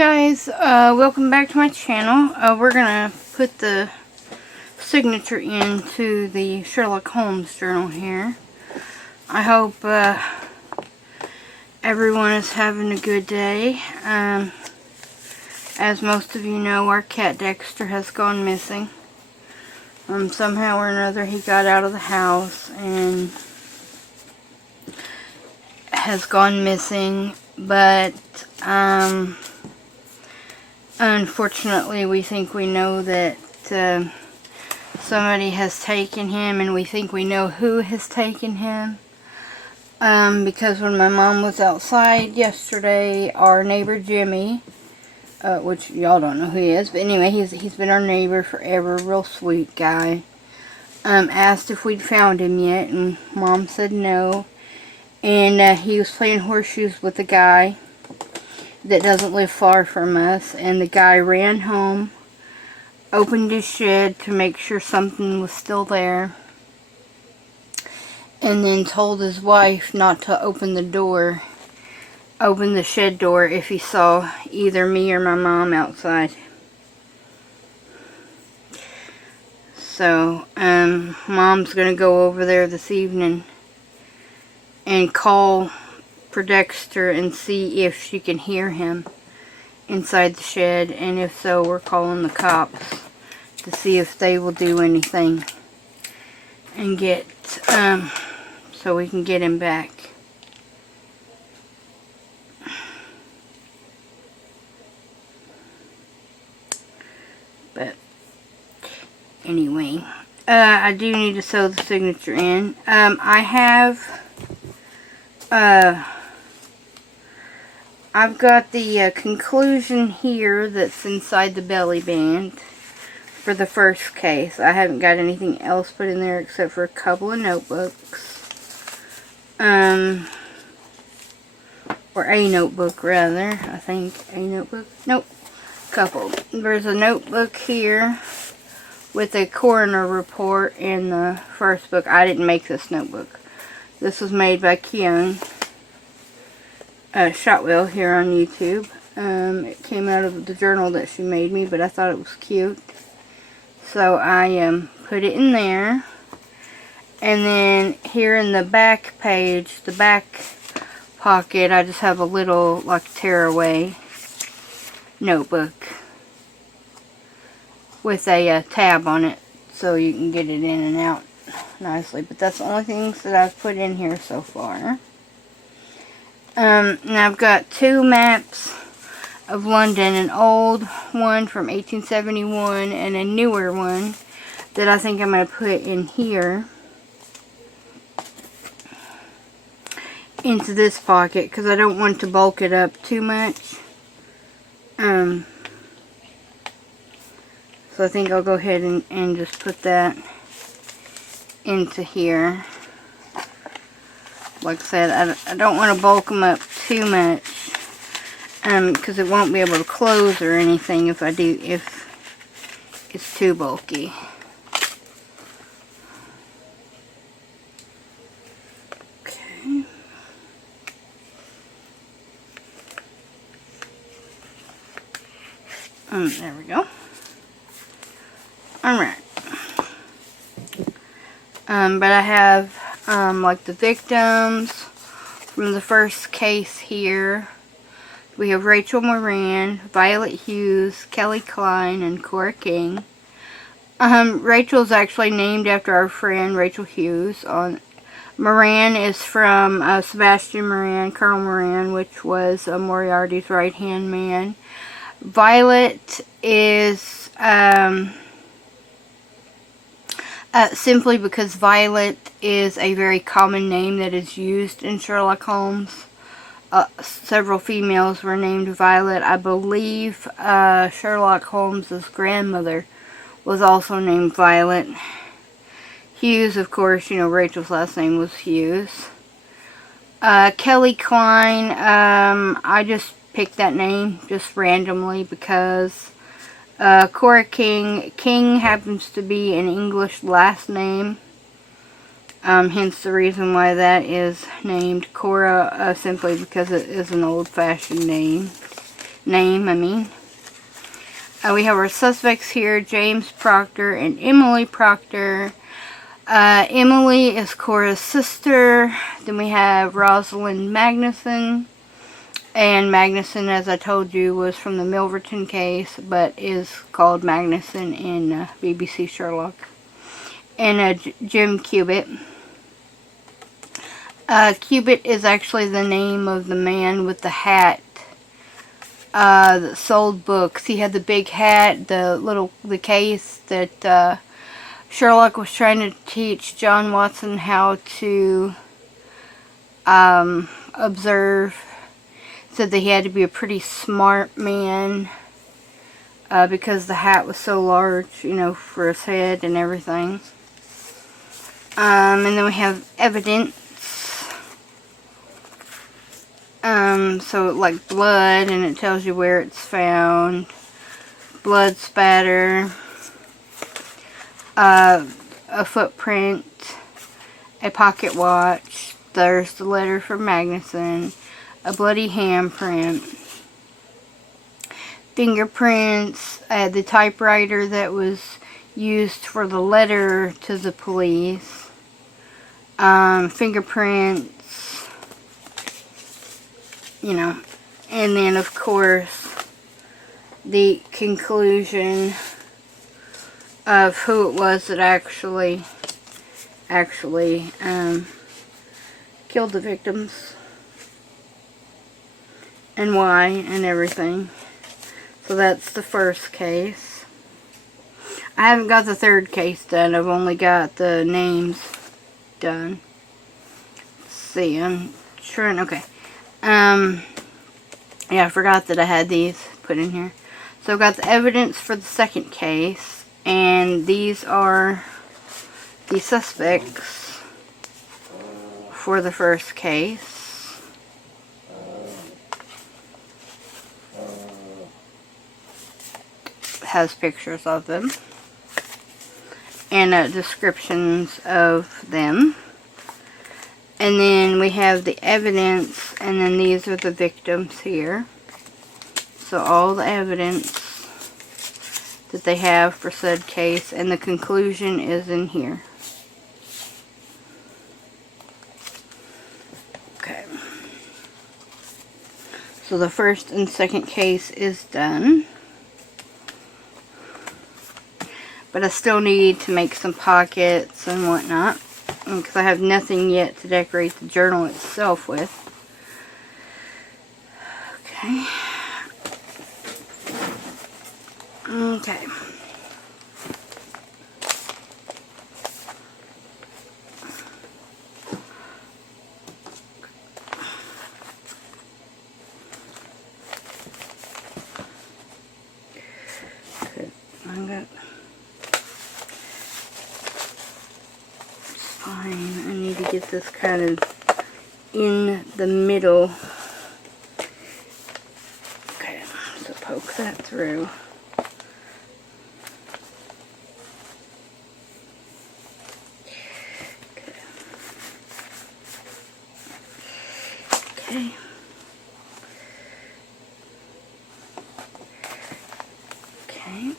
guys, welcome back to my channel. We're gonna put the signature into the Sherlock Holmes journal here. I hope everyone is having a good day. As most of you know, our cat Dexter has gone missing. Somehow or another he got out of the house and has gone missing, but unfortunately we think we know that somebody has taken him, and we think we know who has taken him, because when my mom was outside yesterday, our neighbor Jimmy, which y'all don't know who he is, but anyway, he's been our neighbor forever, real sweet guy, asked if we'd found him yet, and Mom said no. And he was playing horseshoes with a guy that doesn't live far from us, and the guy ran home, opened his shed to make sure something was still there, and then told his wife not to open the shed door, if he saw either me or my mom outside. So, Mom's gonna go over there this evening and call for Dexter and see if she can hear him inside the shed, and if so, we're calling the cops to see if they will do anything and get so we can get him back. But anyway, I do need to sew the signature in. I've got the conclusion here that's inside the belly band for the first case. I haven't got anything else put in there except for a couple of notebooks. Or a notebook, rather. I think a notebook. Nope. Couple. There's a notebook here with a coroner report in the first book. I didn't make this notebook. This was made by Keon Shotwell here on YouTube. It came out of the journal that she made me, but I thought it was cute, so I put it in there. And then here in the back page, the back pocket, I just have a little like tearaway notebook with a tab on it, so you can get it in and out nicely. But that's the only things that I've put in here so far. And I've got two maps of London, an old one from 1871 and a newer one that I think I'm going to put in here into this pocket, because I don't want to bulk it up too much. So I think I'll go ahead and just put that into here. Like I said, I don't want to bulk them up too much, because it won't be able to close or anything if it's too bulky. Okay. There we go. Alright. But I have like the victims from the first case here. We have Rachel Moran, Violet Hughes, Kelly Klein, and Cora King. Rachel's actually named after our friend Rachel Hughes. Moran is from Sebastian Moran, Colonel Moran, which was Moriarty's right-hand man. Violet is simply because Violet is a very common name that is used in Sherlock Holmes. Several females were named Violet. I believe Sherlock Holmes' grandmother was also named Violet. Hughes, of course, you know, Rachel's last name was Hughes. Kelly Klein, I just picked that name just randomly because Cora King happens to be an English last name. Hence the reason why that is named Cora, simply because it is an old-fashioned name. name, we have our suspects here, James Proctor and Emily Proctor. Emily is Cora's sister. Then we have Rosalind Magnuson. And Magnuson, as I told you, was from the Milverton case, but is called Magnuson in BBC Sherlock. And Jim Cubitt. Cubitt is actually the name of the man with the hat that sold books. He had the big hat, the case that Sherlock was trying to teach John Watson how to observe. Said that he had to be a pretty smart man because the hat was so large, you know, for his head and everything. And then we have evidence. So like blood, and it tells you where it's found. Blood spatter. A footprint. A pocket watch. There's the letter from Magnuson. A bloody handprint, fingerprints, the typewriter that was used for the letter to the police, fingerprints, you know, and then of course the conclusion of who it was that actually killed the victims. And why, and everything. So that's the first case. I haven't got the third case done. I've only got the names done. Let's see, I'm trying, okay. Yeah, I forgot that I had these put in here. So I've got the evidence for the second case. And these are the suspects for the first case. Has pictures of them and descriptions of them, and then we have the evidence, and then these are the victims here. So all the evidence that they have for said case, and the conclusion is in here. Okay, so the first and second case is done. But I still need to make some pockets and whatnot, because I have nothing yet to decorate the journal itself with. Okay. Okay. Good. I got fine. I need to get this kind of in the middle. Okay, so poke that through. Okay. Okay.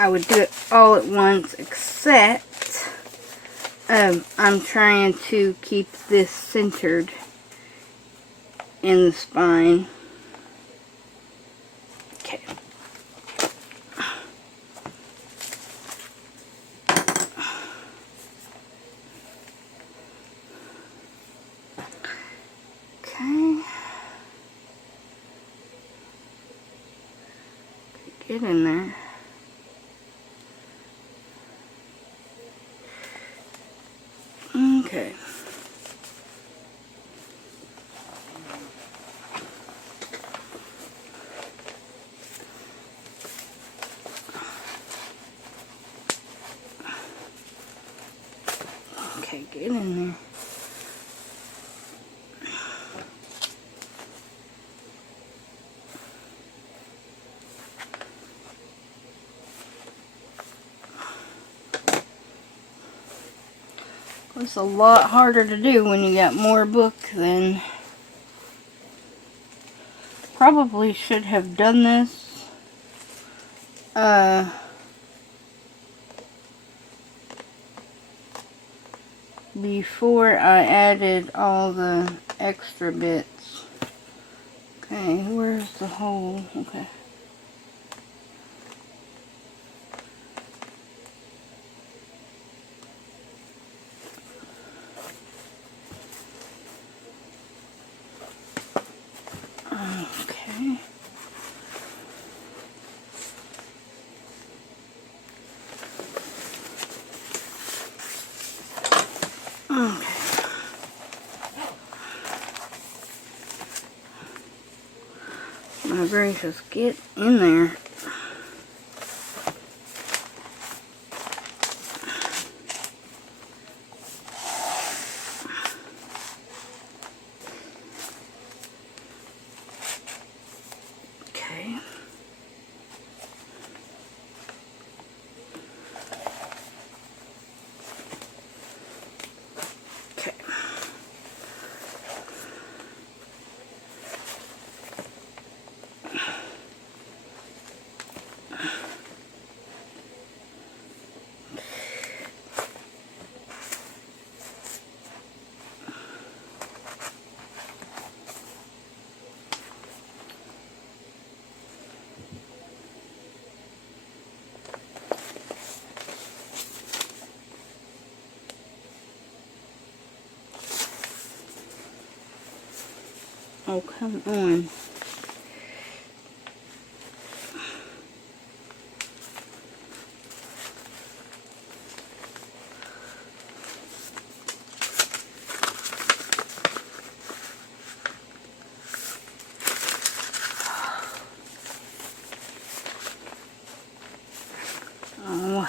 I would do it all at once, except I'm trying to keep this centered in the spine. Okay. Okay. Get in there. Okay. Okay, get in there. It's a lot harder to do when you got more book than... Probably should have done this before I added all the extra bits. Okay, where's the hole? Okay. Okay. Okay. My gracious, get in there. Okay. Okay. Oh, come on. Oh.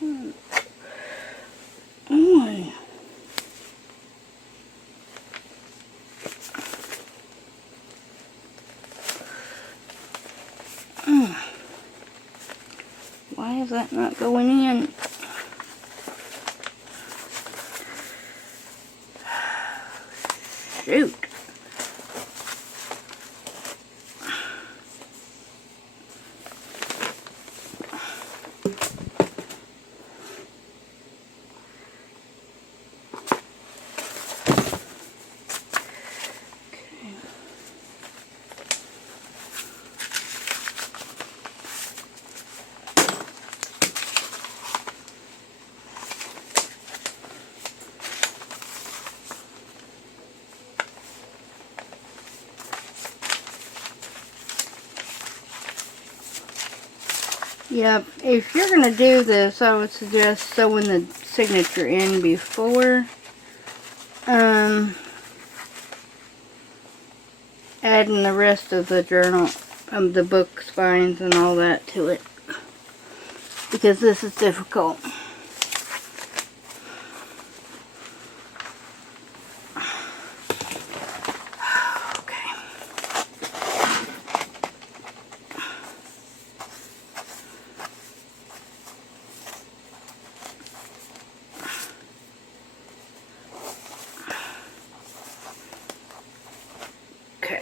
Come on. Why is that not going in? Shoot. Yep, if you're going to do this, I would suggest sewing the signature in before adding the rest of the journal, the book spines and all that to it, because this is difficult. Okay.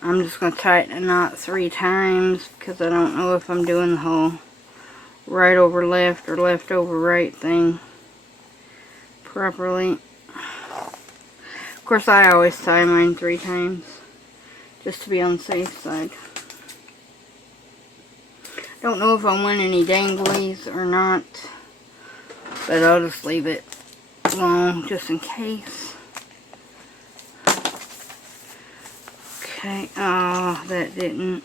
I'm just going to tighten a knot 3 times because I don't know if I'm doing the whole right over left or left over right thing properly. Of course, I always tie mine 3 times just to be on the safe side. Don't know if I want any danglies or not, but I'll just leave it long just in case. Okay, oh, that didn't.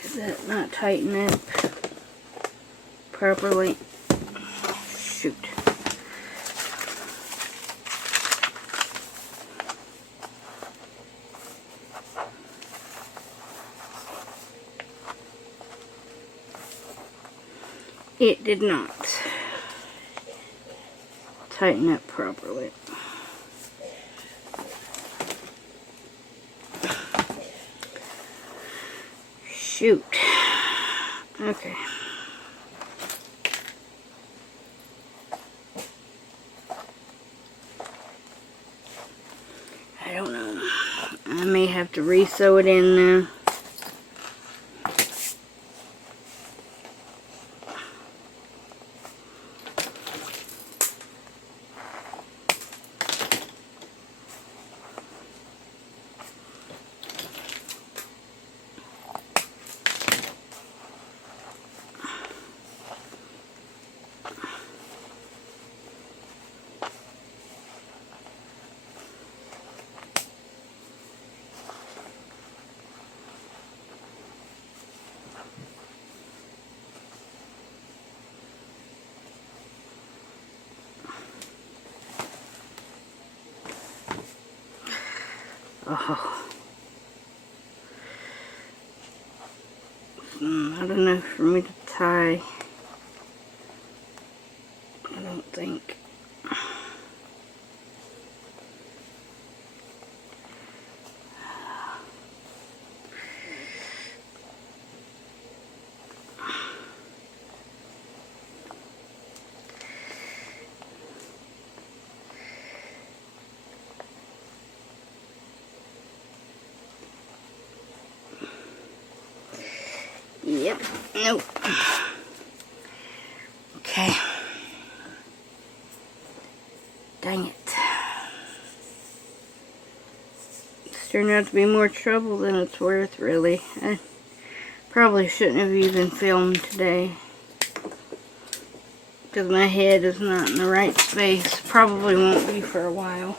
Did that not tighten it properly? Shoot. It did not. tighten up properly. Shoot. Okay. I don't know. I may have to re-sew it in now. Oh. Not enough for me to tie. I don't think. Yep, nope. Okay. Dang it. It's turned out to be more trouble than it's worth, really. I probably shouldn't have even filmed today, because my head is not in the right space. Probably won't be for a while.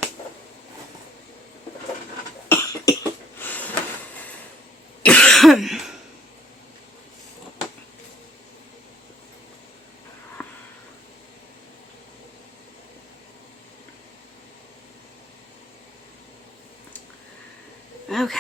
Okay.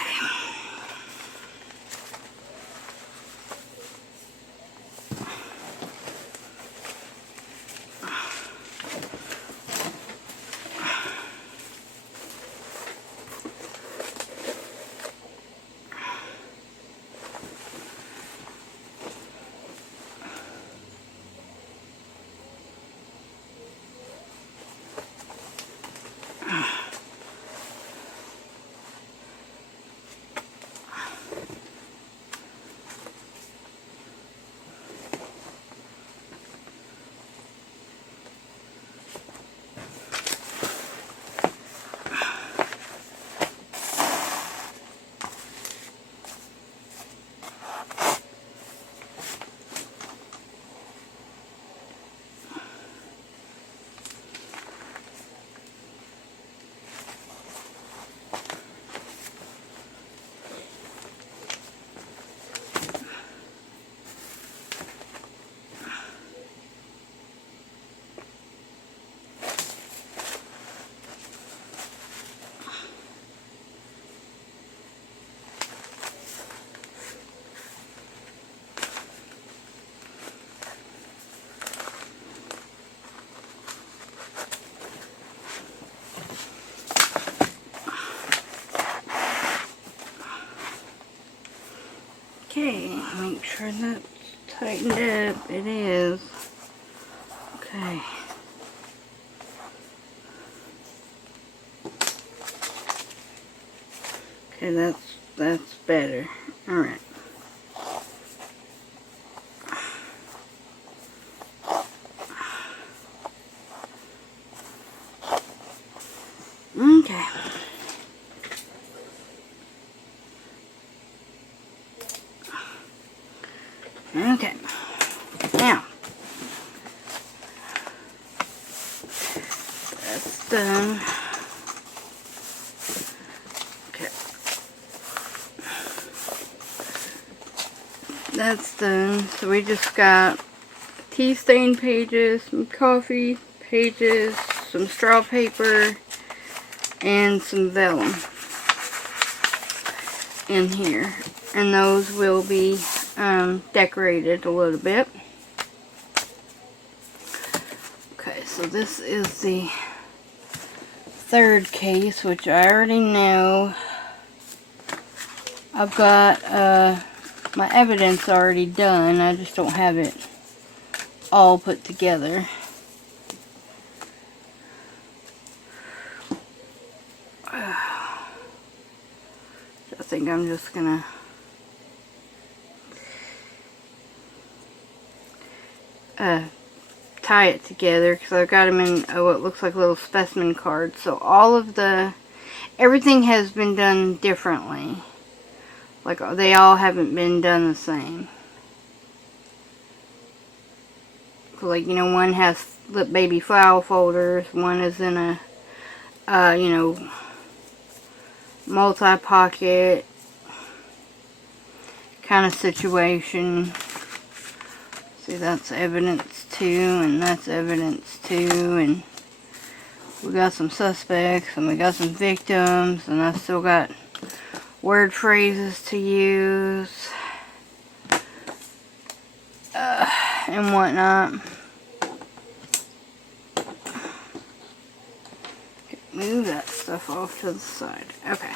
Okay, make sure that's tightened up. It is. Okay. Okay, that's better. All right. Okay. Okay. Now, that's done. Okay. That's done. So we just got tea stain pages, some coffee pages, some straw paper, and some vellum in here. And those will be decorated a little bit. Okay, so this is the third case, which I already know. I've got my evidence already done. I just don't have it all put together. I think I'm just gonna tie it together because I've got them in what looks like little specimen cards. So everything has been done differently. Like, they all haven't been done the same. So, like, you know, one has baby file folders, one is in a, you know, multi-pocket kind of situation. See, that's evidence 2, and that's evidence 2, and we got some suspects, and we got some victims, and I still got word phrases to use, and whatnot. Okay, move that stuff off to the side. Okay.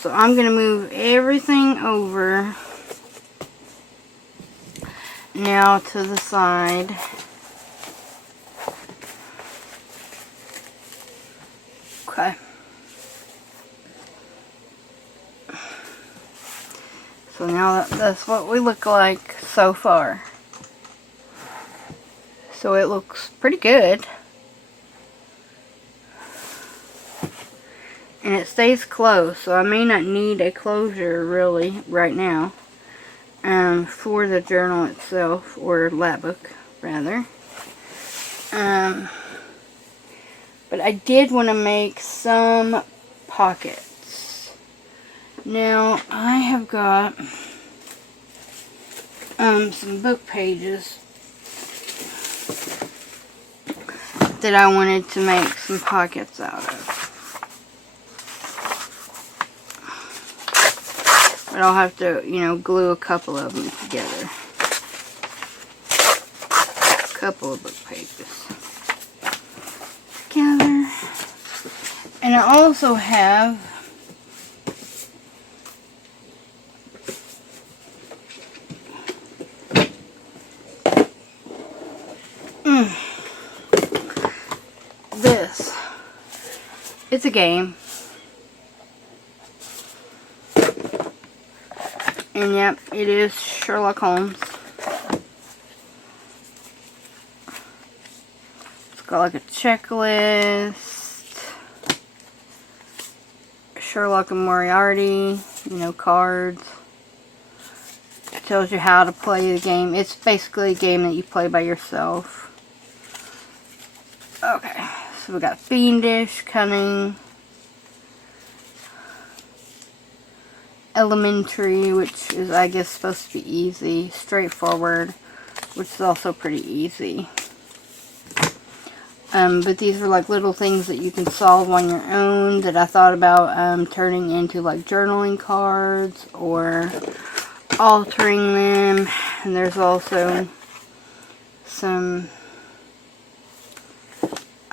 So I'm going to move everything over now to the side. Okay. So now that's what we look like so far. So it looks pretty good. And it stays closed, so I may not need a closure really right now for the journal itself, or lab book rather. But I did want to make some pockets. Now I have got some book pages that I wanted to make some pockets out of. But I'll have to, you know, glue a couple of them together. A couple of book pages together. And I also have this. It's a game. And yep, it is Sherlock Holmes. It's got like a checklist. Sherlock and Moriarty, you know, cards. It tells you how to play the game. It's basically a game that you play by yourself. Okay, so we got Fiendish, Cunning, Elementary, which is, I guess, supposed to be easy. Straightforward, which is also pretty easy. But these are like little things that you can solve on your own that I thought about turning into like journaling cards or altering them. And there's also some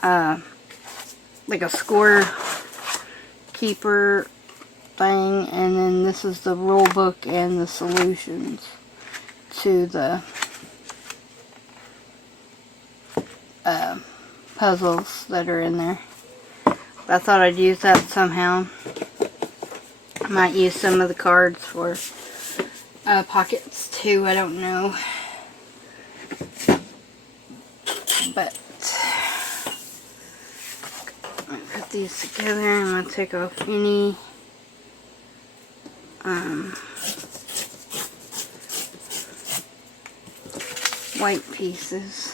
like a score keeper thing, and then this is the rule book and the solutions to the puzzles that are in there. I thought I'd use that somehow. I might use some of the cards for pockets too, I don't know. But I'm going to put these together. I'm going to take off any white pieces.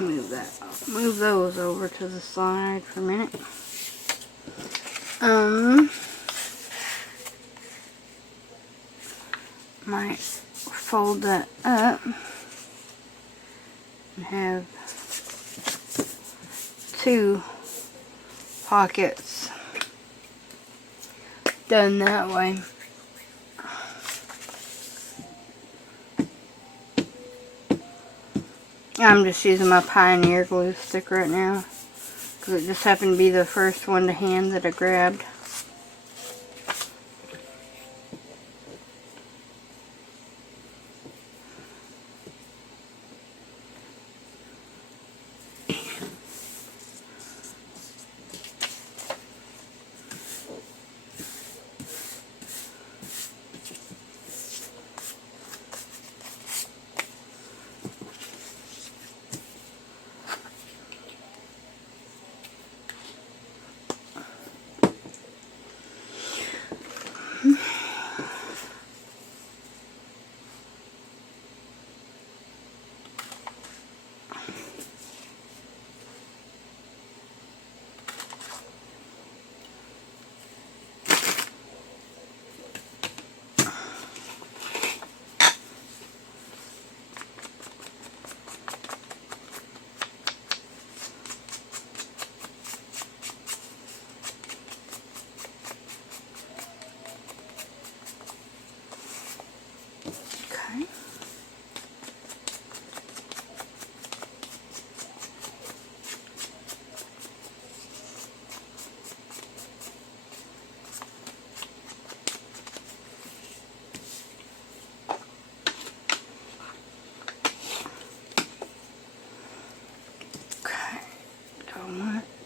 Move move those over to the side for a minute. Might fold that up and have 2 pockets done that way. I'm just using my Pioneer glue stick right now because it just happened to be the first one to hand that I grabbed.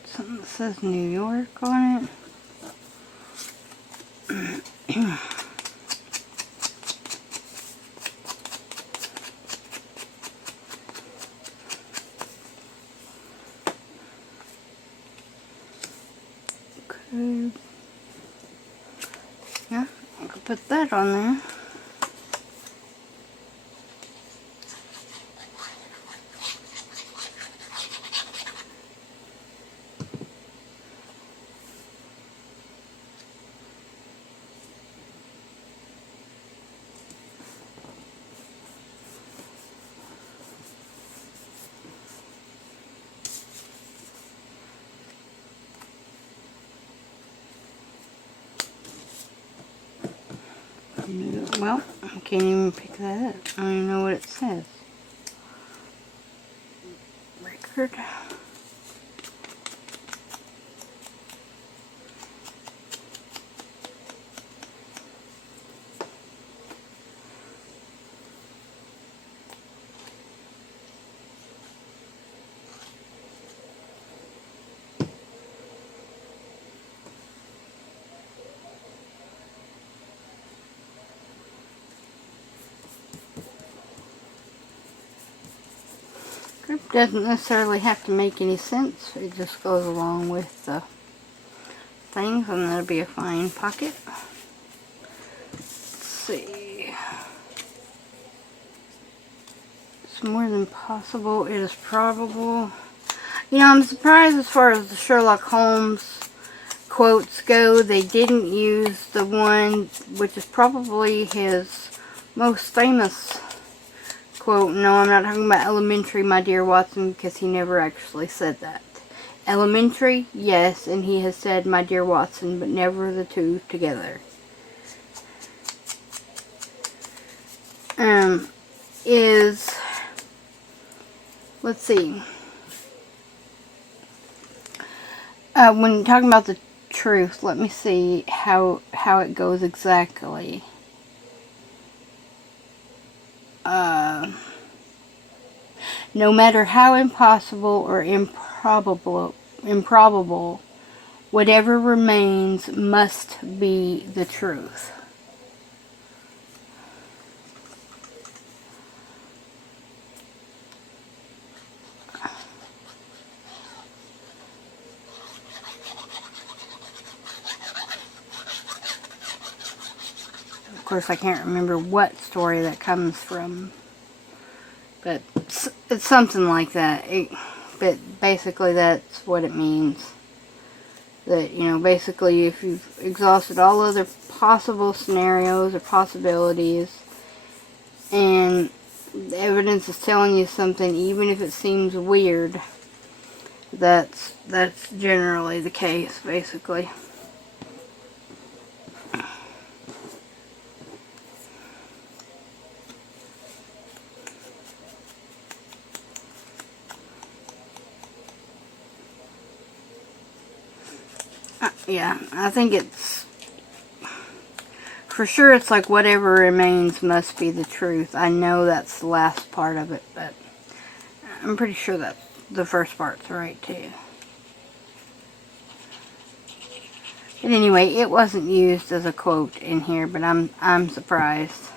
Something that says New York on it. Okay. Yeah, I could put that on there. Well, I can't even pick that up. I don't even know what it says. Record. It doesn't necessarily have to make any sense. It just goes along with the things, and that'll be a fine pocket. Let's see. It's more than possible. It is probable. You know, I'm surprised as far as the Sherlock Holmes quotes go. They didn't use the one which is probably his most famous quote. No, I'm not talking about elementary, my dear Watson, because he never actually said that. Elementary, yes, and he has said my dear Watson, but never the two together. Let's see. When you're talking about the truth, let me see how it goes exactly. No matter how impossible or improbable, whatever remains must be the truth. Of course, I can't remember what story that comes from, but it's something like that. but basically that's what it means. That, you know, basically if you've exhausted all other possible scenarios or possibilities, and the evidence is telling you something, even if it seems weird, that's generally the case, basically. Yeah, I think it's, for sure it's like whatever remains must be the truth. I know that's the last part of it, but I'm pretty sure that the first part's right too. But anyway, it wasn't used as a quote in here, but I'm surprised.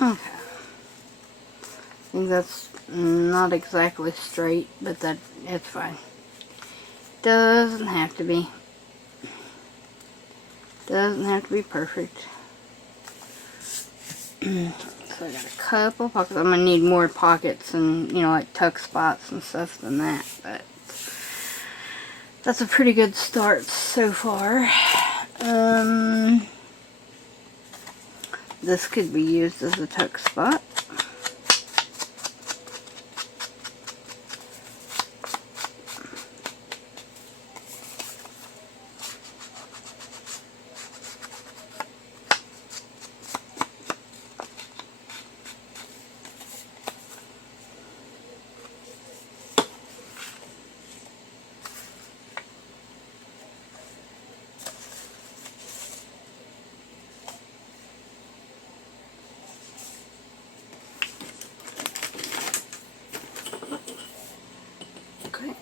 Okay. I think that's not exactly straight, but it's fine. Doesn't have to be. Doesn't have to be perfect. So I got a couple pockets. I'm gonna need more pockets and, you know, like tuck spots and stuff than that, but that's a pretty good start so far. This could be used as a tuck spot. Okay.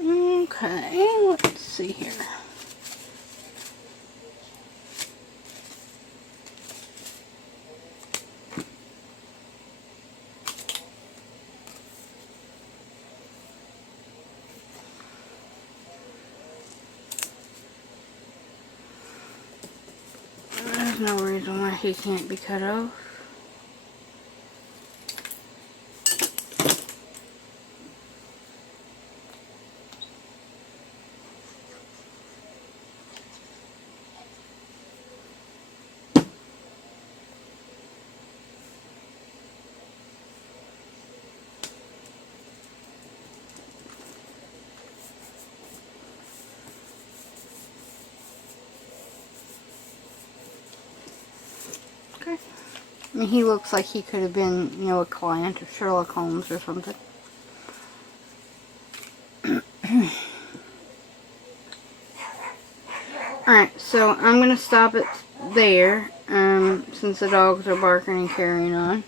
Okay, let's see here. There's no reason why he can't be cut off. Okay. I mean, he looks like he could have been, you know, a client of Sherlock Holmes or something. Alright, so I'm going to stop it there, since the dogs are barking and carrying on.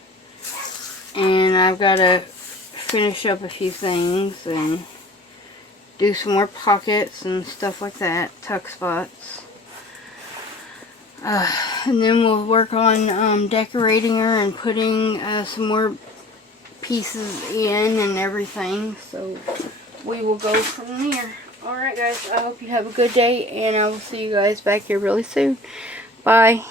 And I've got to finish up a few things and do some more pockets and stuff like that, tuck spots. And then we'll work on decorating her and putting some more pieces in and everything. So we will go from there. Alright guys, I hope you have a good day, and I will see you guys back here really soon. Bye.